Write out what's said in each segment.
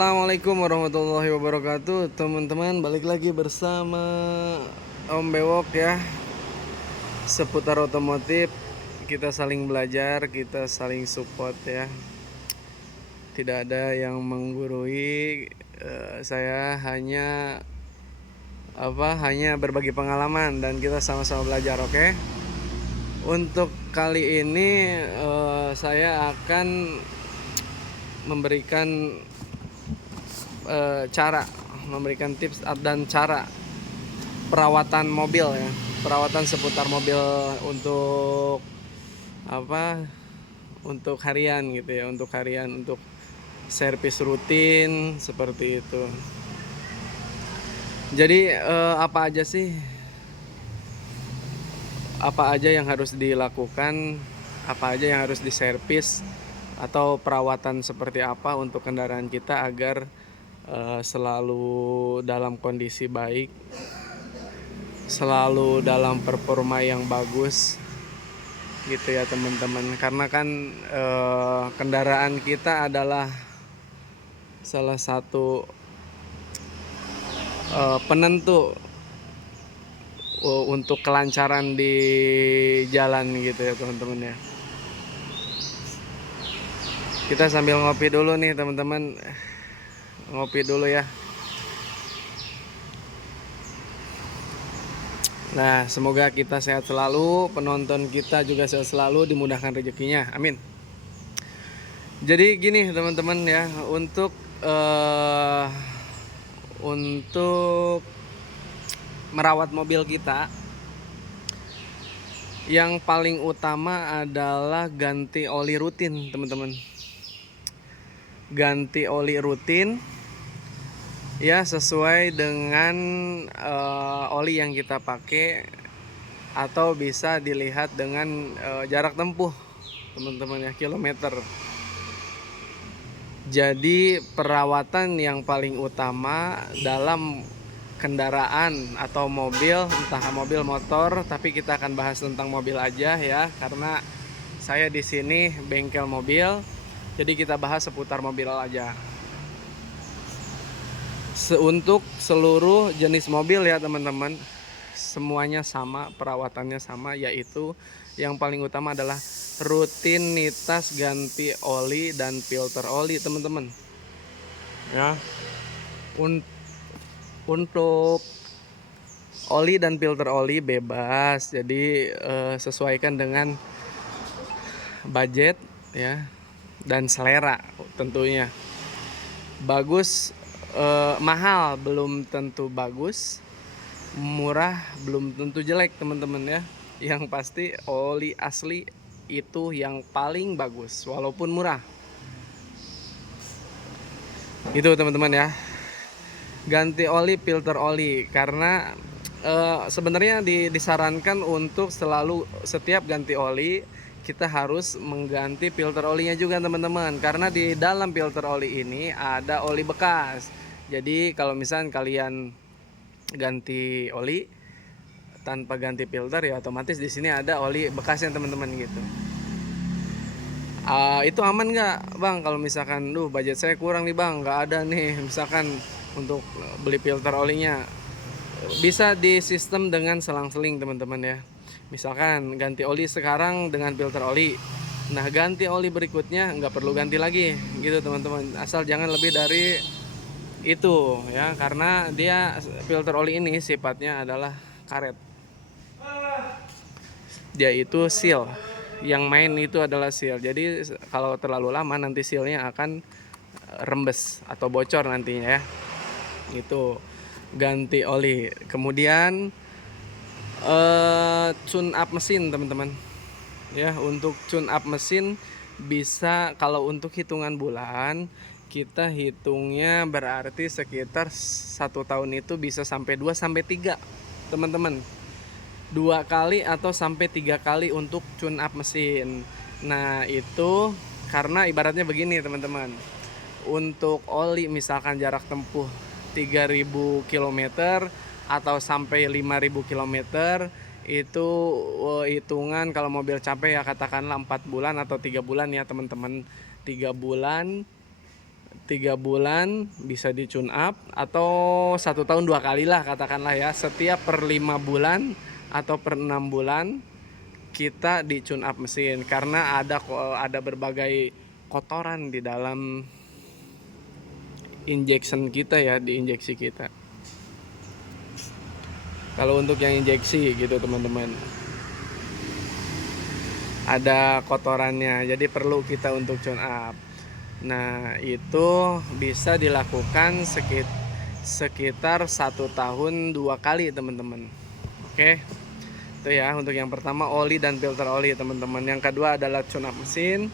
Assalamualaikum warahmatullahi wabarakatuh. Teman-teman, balik lagi bersama Om Bewok ya. Seputar otomotif, kita saling belajar, kita saling support ya. Tidak ada yang menggurui. Saya hanya berbagi pengalaman dan kita sama-sama belajar, oke? Untuk kali ini saya akan memberikan memberikan tips dan cara perawatan mobil ya, perawatan seputar mobil untuk untuk harian gitu ya, untuk servis rutin seperti itu. Jadi apa aja yang harus dilakukan, apa aja yang harus diservis, atau perawatan seperti apa untuk kendaraan kita agar selalu dalam kondisi baik, selalu dalam performa yang bagus gitu ya teman-teman. Karena kan kendaraan kita adalah salah satu penentu untuk kelancaran di jalan gitu ya teman-teman ya. Kita sambil ngopi dulu nih teman-teman, ngopi dulu ya. Nah, semoga kita sehat selalu, penonton kita juga sehat selalu, dimudahkan rezekinya, amin. Jadi gini teman-teman ya, untuk merawat mobil kita, yang paling utama adalah ganti oli rutin teman-teman. Ganti oli rutin ya, sesuai dengan oli yang kita pakai, atau bisa dilihat dengan jarak tempuh teman-teman ya, kilometer. Jadi perawatan yang paling utama dalam kendaraan atau mobil, entah mobil motor, tapi kita akan bahas tentang mobil aja ya, karena saya di sini bengkel mobil, jadi kita bahas seputar mobil aja. Untuk seluruh jenis mobil ya teman-teman, semuanya sama, perawatannya sama, yaitu yang paling utama adalah rutinitas ganti oli dan filter oli teman-teman ya. Untuk oli dan filter oli bebas, jadi sesuaikan dengan budget ya dan selera tentunya. Bagus, mahal belum tentu bagus, murah belum tentu jelek teman-teman ya. Yang pasti oli asli itu yang paling bagus walaupun murah. Itu teman-teman ya. Ganti oli, filter oli, karena sebenarnya disarankan untuk selalu setiap ganti oli kita harus mengganti filter olinya juga teman-teman, karena di dalam filter oli ini ada oli bekas. Jadi kalau misalnya kalian ganti oli tanpa ganti filter ya otomatis di sini ada oli bekasnya teman-teman gitu. Itu aman nggak bang kalau misalkan budget saya kurang nih bang, nggak ada nih misalkan untuk beli filter olinya? Bisa di sistem dengan selang-seling teman-teman ya. Misalkan ganti oli sekarang dengan filter oli, nah ganti oli berikutnya nggak perlu ganti lagi gitu teman-teman, asal jangan lebih dari itu ya, karena dia filter oli ini sifatnya adalah karet, dia itu seal, yang main itu adalah seal. Jadi kalau terlalu lama nanti sealnya akan rembes atau bocor nantinya ya. Itu ganti oli. Kemudian tune up mesin teman-teman ya. Untuk tune up mesin bisa, kalau untuk hitungan bulan kita hitungnya berarti sekitar 1 tahun itu bisa sampai 2 sampai 3 teman-teman, 2 kali atau sampai 3 kali untuk tune up mesin. Nah itu karena ibaratnya begini teman-teman, untuk oli misalkan jarak tempuh 3000 km atau sampai 5000 km, itu hitungan kalau mobil capek ya katakanlah 4 bulan atau 3 bulan ya teman-teman. 3 bulan 3 bulan bisa di tune up, atau 1 tahun 2 kali lah katakanlah ya, setiap per 5 bulan atau per 6 bulan kita di tune up mesin, karena ada berbagai kotoran di dalam injection kita ya, di injeksi kita. Kalau untuk yang injeksi gitu teman-teman, ada kotorannya, jadi perlu kita untuk tune up. Nah itu bisa dilakukan sekitar 1 tahun 2 kali teman-teman. Oke, itu ya untuk yang pertama, oli dan filter oli teman-teman. Yang kedua adalah tune up mesin.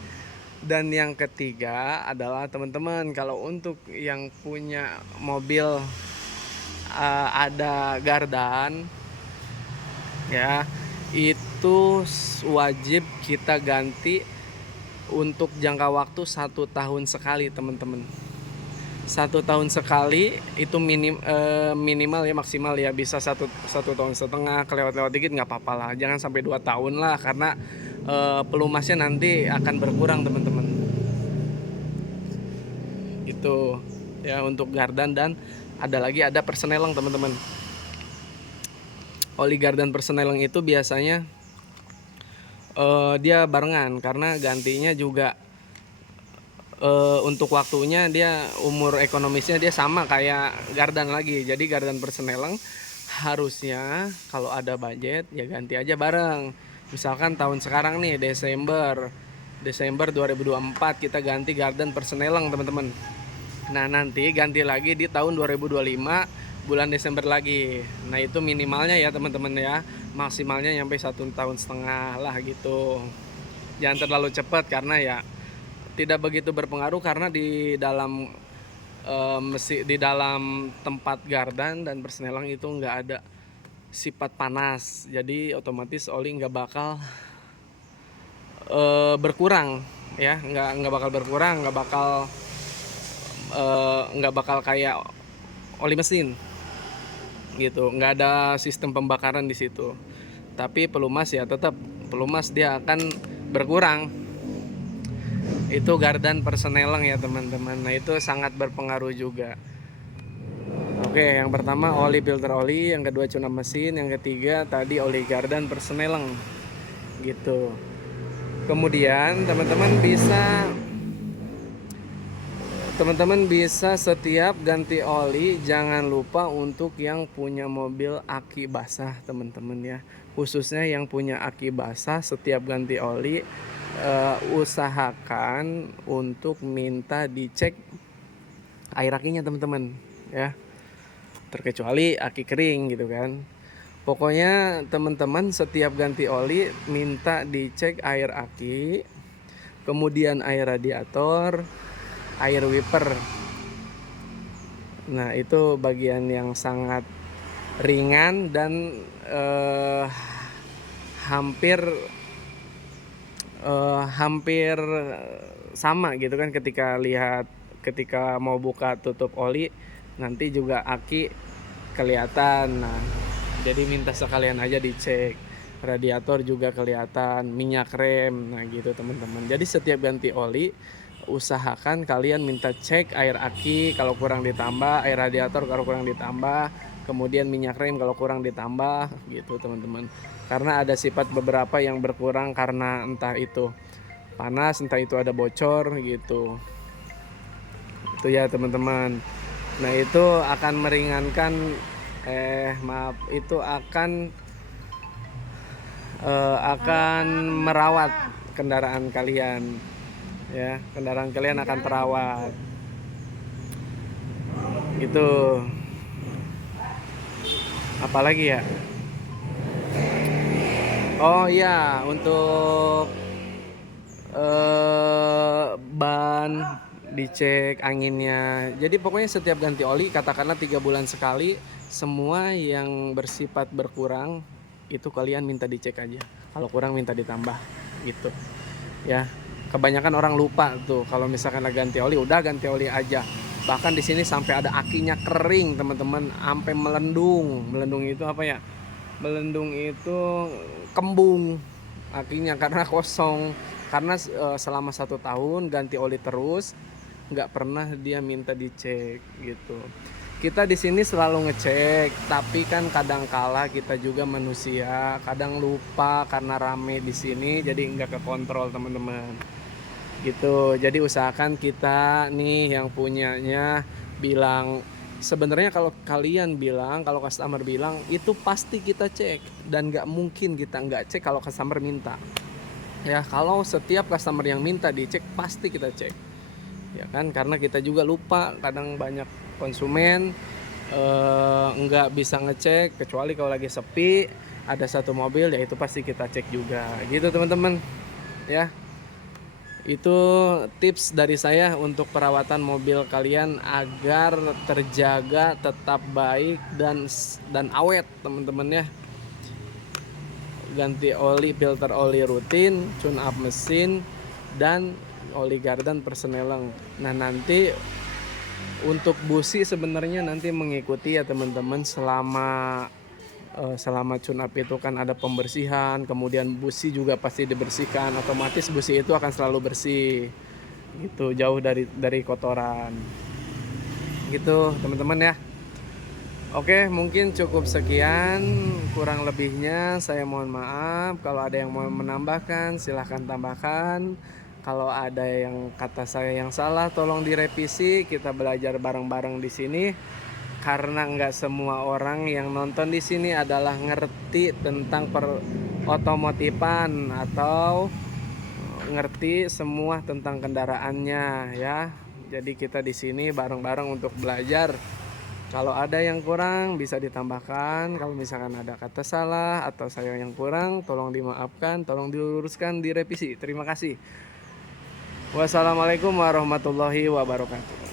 Dan yang ketiga adalah teman-teman, kalau untuk yang punya mobil ada gardan ya, itu wajib kita ganti untuk jangka waktu 1 tahun sekali teman-teman. 1 tahun sekali itu minimal ya, maksimal ya bisa 1,5 tahun, kelewat dikit nggak apa-apa lah, jangan sampai 2 tahun lah, karena pelumasnya nanti akan berkurang teman-teman. Itu ya untuk gardan. Dan ada persneling teman-teman. Oli gardan persneling itu biasanya dia barengan, karena gantinya juga untuk waktunya dia, umur ekonomisnya dia sama kayak gardan lagi. Jadi gardan persneling harusnya kalau ada budget ya ganti aja bareng. Misalkan tahun sekarang nih Desember 2024 kita ganti gardan persneling teman-teman. Nah nanti ganti lagi di tahun 2025 bulan Desember lagi. Nah itu minimalnya ya teman-teman ya, maksimalnya nyampe 1,5 tahun lah gitu. Jangan terlalu cepat, karena ya tidak begitu berpengaruh, karena di dalam di dalam tempat gardan dan persneling itu nggak ada sifat panas, jadi otomatis oli nggak bakal berkurang ya, nggak bakal berkurang, nggak bakal kayak oli mesin gitu, nggak ada sistem pembakaran di situ. Tapi pelumas ya tetap pelumas, dia akan berkurang. Itu gardan persneling ya teman-teman. Nah itu sangat berpengaruh juga. Oke, yang pertama oli filter oli, yang kedua tune up mesin, yang ketiga tadi oli gardan persneling gitu. Kemudian teman-teman bisa setiap ganti oli jangan lupa untuk yang punya mobil aki basah teman-teman ya. Khususnya yang punya aki basah, setiap ganti oli usahakan untuk minta dicek air akinya teman-teman ya, terkecuali aki kering gitu kan. Pokoknya teman-teman setiap ganti oli minta dicek air aki, kemudian air radiator, air wiper. Nah itu bagian yang sangat ringan dan hampir sama gitu kan, ketika mau buka tutup oli nanti juga aki kelihatan. Nah jadi minta sekalian aja dicek, radiator juga kelihatan, minyak rem, nah gitu teman-teman. Jadi setiap ganti oli usahakan kalian minta cek air aki kalau kurang ditambah, air radiator kalau kurang ditambah, kemudian minyak rem kalau kurang ditambah gitu teman-teman. Karena ada sifat beberapa yang berkurang karena entah itu panas, entah itu ada bocor gitu. Itu ya teman-teman. Nah itu akan meringankan itu akan merawat kendaraan kalian ya, kendaraan kalian akan terawat gitu. Apalagi ya, oh iya, untuk ban dicek anginnya. Jadi pokoknya setiap ganti oli katakanlah 3 bulan sekali, semua yang bersifat berkurang itu kalian minta dicek aja, kalau kurang minta ditambah gitu ya. Kebanyakan orang lupa tuh, kalau misalkan lagi ganti oli udah ganti oli aja. Bahkan di sini sampai ada akinya kering teman-teman, sampai melendung itu apa ya, melendung itu kembung akinya karena kosong, karena selama 1 tahun ganti oli terus, nggak pernah dia minta dicek gitu. Kita di sini selalu ngecek, tapi kan kadang kala kita juga manusia, kadang lupa karena rame di sini, jadi nggak kekontrol teman-teman. Gitu. Jadi usahakan kita nih yang punyanya bilang, sebenarnya kalau kalian bilang, kalau customer bilang itu pasti kita cek dan nggak mungkin kita nggak cek kalau customer minta. Ya kalau setiap customer yang minta dicek pasti kita cek. Ya kan, karena kita juga lupa, kadang banyak konsumen nggak bisa ngecek kecuali kalau lagi sepi ada satu mobil, ya itu pasti kita cek juga gitu teman-teman ya. Itu tips dari saya untuk perawatan mobil kalian agar terjaga tetap baik dan awet teman-teman ya. Ganti oli, filter oli rutin, tune up mesin, dan oli gardan persneleng. Nah nanti untuk busi sebenarnya nanti mengikuti ya teman-teman, selama tune up itu kan ada pembersihan, kemudian busi juga pasti dibersihkan, otomatis busi itu akan selalu bersih gitu, jauh dari kotoran gitu teman-teman ya. Oke, mungkin cukup sekian, kurang lebihnya saya mohon maaf. Kalau ada yang mau menambahkan silahkan tambahkan, kalau ada yang kata saya yang salah tolong direvisi. Kita belajar bareng-bareng di sini karena nggak semua orang yang nonton di sini adalah ngerti tentang otomotifan atau ngerti semua tentang kendaraannya ya. Jadi kita di sini bareng-bareng untuk belajar. Kalau ada yang kurang bisa ditambahkan. Kalau misalkan ada kata salah atau saya yang kurang, tolong dimaafkan, tolong diluruskan, direvisi. Terima kasih. Wassalamualaikum warahmatullahi wabarakatuh.